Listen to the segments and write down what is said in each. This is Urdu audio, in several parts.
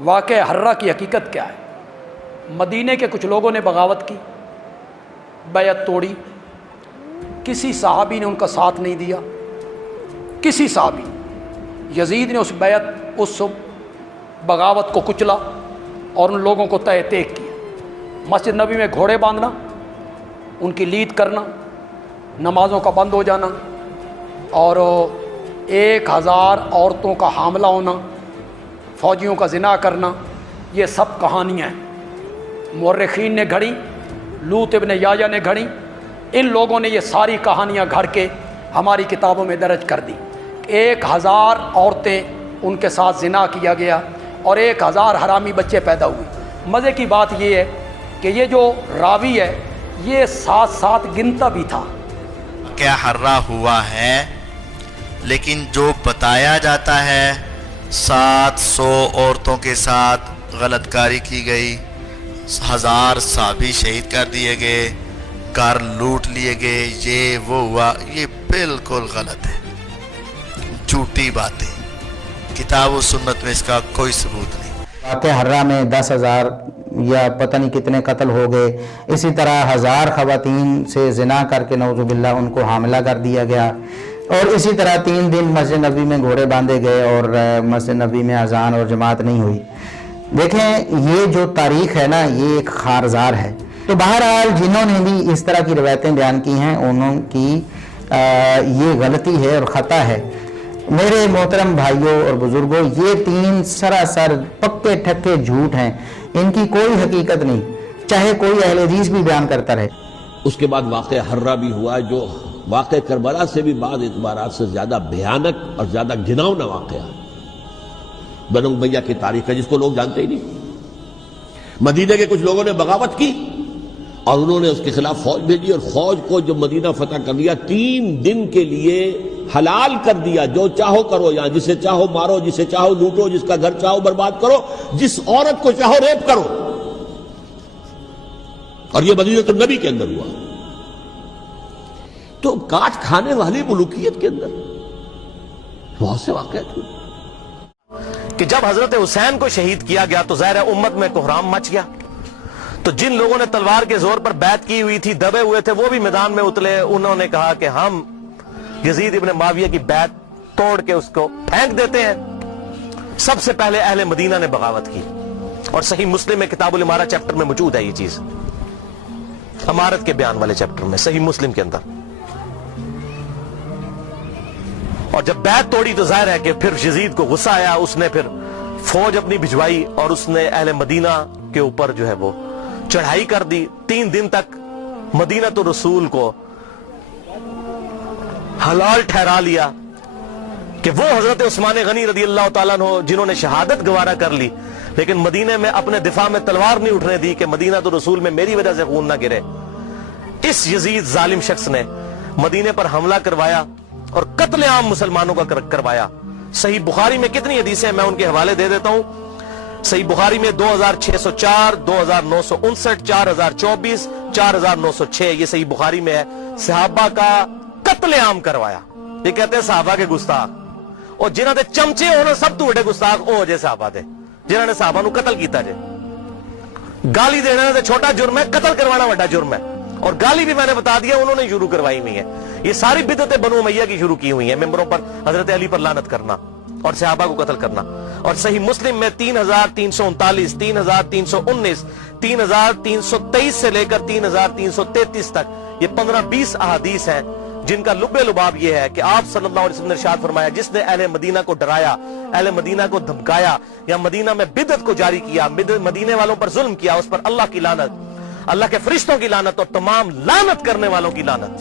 واقعہ حرہ کی حقیقت کیا ہے؟ مدینے کے کچھ لوگوں نے بغاوت کی، بیعت توڑی، کسی صحابی نے ان کا ساتھ نہیں دیا، کسی صحابی۔ یزید نے اس بیعت، اس بغاوت کو کچلا اور ان لوگوں کو تہ تیک کیا۔ مسجد نبی میں گھوڑے باندھنا، ان کی لید کرنا، نمازوں کا بند ہو جانا، اور 1000 عورتوں کا حاملہ ہونا، فوجیوں کا زنا کرنا، یہ سب کہانیاں ہیں مورخین نے گھڑی، لوط ابن یایا نے گھڑی۔ ان لوگوں نے یہ ساری کہانیاں گھڑ کے ہماری کتابوں میں درج کر دی۔ 1000 عورتیں ان کے ساتھ زنا کیا گیا اور 1000 حرامی بچے پیدا ہوئے۔ مزے کی بات یہ ہے کہ یہ جو راوی ہے یہ ساتھ ساتھ گنتا بھی تھا۔ کیا حرہ ہوا ہے، لیکن جو بتایا جاتا ہے 700 عورتوں کے ساتھ غلط کاری کی گئی، 1000 صحابی شہید کر دیے گئے، گھر لوٹ لیے گئے، یہ وہ ہوا، یہ بالکل غلط ہے، جھوٹی باتیں، کتاب و سنت میں اس کا کوئی ثبوت نہیں۔ واقعہ حرہ میں 10,000 یا پتہ نہیں کتنے قتل ہو گئے، اسی طرح 1000 خواتین سے زنا کر کے نعوذ باللہ ان کو حاملہ کر دیا گیا، اور اسی طرح 3 دن مسجد نبی میں گھوڑے باندھے گئے اور مسجد نبی میں اذان اور جماعت نہیں ہوئی۔ دیکھیں یہ جو تاریخ ہے نا یہ ایک خارزار ہے۔ تو بہرحال جنہوں نے بھی اس طرح کی روایتیں بیان کی ہیں انہوں کی یہ غلطی ہے اور خطا ہے۔ میرے محترم بھائیوں اور بزرگوں، یہ 3 سراسر پکے ٹھکے جھوٹ ہیں، ان کی کوئی حقیقت نہیں، چاہے کوئی اہل حدیث بھی بیان کرتا رہے۔ اس کے بعد واقعہ حرہ بھی ہوا ہے، جو واقعہ کربلا سے بھی بعض اعتبارات سے زیادہ بھیانک اور زیادہ گھناؤنا واقعہ ہے۔ بنو امیہ کی تاریخ ہے جس کو لوگ جانتے ہی نہیں۔ مدینہ کے کچھ لوگوں نے بغاوت کی اور انہوں نے اس کے خلاف فوج بھیجی، اور فوج کو جب مدینہ فتح کر لیا 3 دن کے لیے حلال کر دیا، جو چاہو کرو، یہاں جسے چاہو مارو، جسے چاہو لوٹو، جس کا گھر چاہو برباد کرو، جس عورت کو چاہو ریپ کرو۔ اور یہ مدینہ النبی کے اندر ہوا۔ تو کاٹ کھانے والی ملوکیت کے اندر بہت سے واقعات ہوئے کہ جب حضرت حسین کو شہید کیا گیا تو ظاہر ہے امت میں کوہرام مچ گیا۔ تو جن لوگوں نے تلوار کے زور پر بیعت کی ہوئی تھی، دبے ہوئے تھے، وہ بھی میدان میں اترے۔ انہوں نے کہا کہ ہم یزید ابن معاویہ کی بیعت توڑ کے اس کو پھینک دیتے ہیں۔ سب سے پہلے اہل مدینہ نے بغاوت کی، اور صحیح مسلم میں کتاب الامارہ چیپٹر میں موجود ہے یہ چیز، امارت کے بیان والے چیپٹر میں صحیح مسلم کے اندر۔ اور جب بیعت توڑی تو ظاہر ہے کہ پھر یزید کو غصہ آیا، اس نے پھر فوج اپنی بھجوائی اور اس نے اہل مدینہ کے اوپر جو ہے وہ چڑھائی کر دی۔ 3 دن تک مدینہ تو رسول کو حلال ٹھہرا لیا کہ وہ حضرت عثمان غنی رضی اللہ تعالیٰ عنہ جنہوں نے شہادت گوارا کر لی، لیکن مدینہ میں اپنے دفاع میں تلوار نہیں اٹھنے دی کہ مدینہ تو رسول میں میری وجہ سے خون نہ گرے۔ اس یزید ظالم شخص نے مدینے پر حملہ کروایا اور قتل عام مسلمانوں کا کروایا۔ صحیح بخاری میں کتنی حدیثیں ہیں میں ان کے حوالے دے دیتا ہوں۔ صحیح بخاری میں 2604، 2959، 4024، 4906 یہ صحیح بخاری میں ہے۔ صحابہ کا قتل عام کروایا۔ یہ کہتے ہیں صحابہ کے گستاخ، اور جنہاں دے چمچے ہونا سب تو بڑے گستاخ او جے صحابہ دے جنہاں نے صحابہ نو قتل کیتا جے۔ گالی دینا تے چھوٹا جرم ہے، قتل کروانا بڑا جرم ہے، اور گالی بھی میں نے بتا دیا انہوں نے شروع کروائی ہوئی ہے۔ یہ ساری بدعتیں بنو امیہ کی شروع کی ہوئی ہیں، ممبروں پر حضرت علی پر لعنت کرنا اور صحابہ کو قتل کرنا۔ اور صحیح مسلم میں 3339، 3319، 3323 سے لے کر 3333 تک یہ 15-20 احادیث ہیں جن کا لب لباب یہ ہے کہ آپ صلی اللہ علیہ وسلم نے ارشاد فرمایا جس نے اہل مدینہ کو ڈرایا، اہل مدینہ کو دھمکایا یا مدینہ میں بدعت کو جاری کیا، مدینے والوں پر ظلم کیا، اس پر اللہ کی لعنت، اللہ کے فرشتوں کی لعنت اور تمام لعنت کرنے والوں کی لعنت۔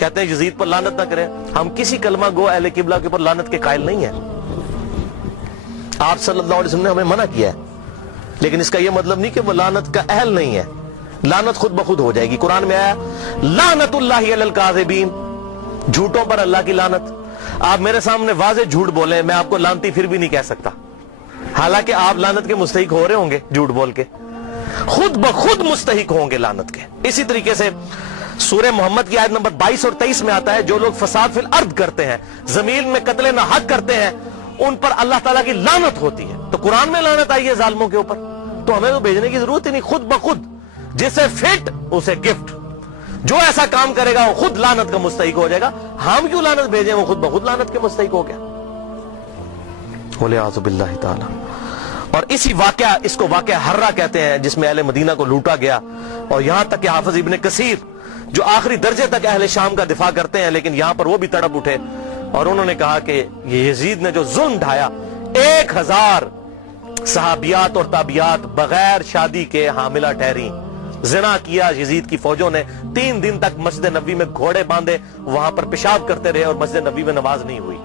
کہتے ہیں یزید پر لعنت نہ کریں، ہم کسی کلمہ گو اہل قبلہ کے اوپر لعنت کے قائل نہیں ہیں۔ آپ صلی اللہ علیہ وسلم نے ہمیں منع کیا ہے، لیکن اس کا یہ مطلب نہیں کہ وہ لعنت کا اہل نہیں ہے۔ لعنت خود بخود ہو جائے گی۔ قرآن میں آیا لعنت اللہ علی الکاذبین، جھوٹوں پر اللہ کی لعنت۔ آپ میرے سامنے واضح جھوٹ بولیں، میں آپ کو لعنتی پھر بھی نہیں کہہ سکتا، حالانکہ آپ لعنت کے مستحق ہو رہے ہوں گے، جھوٹ بول کے خود بخود مستحق ہوں گے لعنت کے۔ اسی طریقے سے سورہ محمد کی آیت نمبر 22 اور 23 میں آتا ہے جو لوگ فساد فی الارض کرتے ہیں، زمین میں قتل نہ حق کرتے ہیں، ان پر اللہ تعالیٰ کی لعنت ہوتی ہے. تو قرآن میں لعنت آئی ہے ظالموں کے اوپر, تو ہمیں تو بھیجنے کی ضرورت ہی نہیں, خود بخود جسے فٹ اسے گفٹ, جو ایسا کام کرے گا وہ خود لعنت کا مستحق ہو جائے گا. ہم کیوں لعنت بھیجیں, وہ خود بخود لعنت کے مستحق ہو گیا. وَلِعَاذُ بِاللَّهِ تعالی. اور اسی واقعہ, اس کو واقعہ حرہ کہتے ہیں, جس میں اہل مدینہ کو لوٹا گیا. اور یہاں تک کہ حافظ ابن کثیر جو آخری درجے تک اہل شام کا دفاع کرتے ہیں, لیکن یہاں پر وہ بھی تڑپ اٹھے اور انہوں نے کہا کہ یہ یزید نے جو ظلم ڈھایا, 1000 صحابیات اور تابعات بغیر شادی کے حاملہ ٹھہری, زنا کیا یزید کی فوجوں نے. 3 دن تک مسجد نبوی میں گھوڑے باندھے, وہاں پر پیشاب کرتے رہے اور مسجد نبوی میں نماز نہیں ہوئی.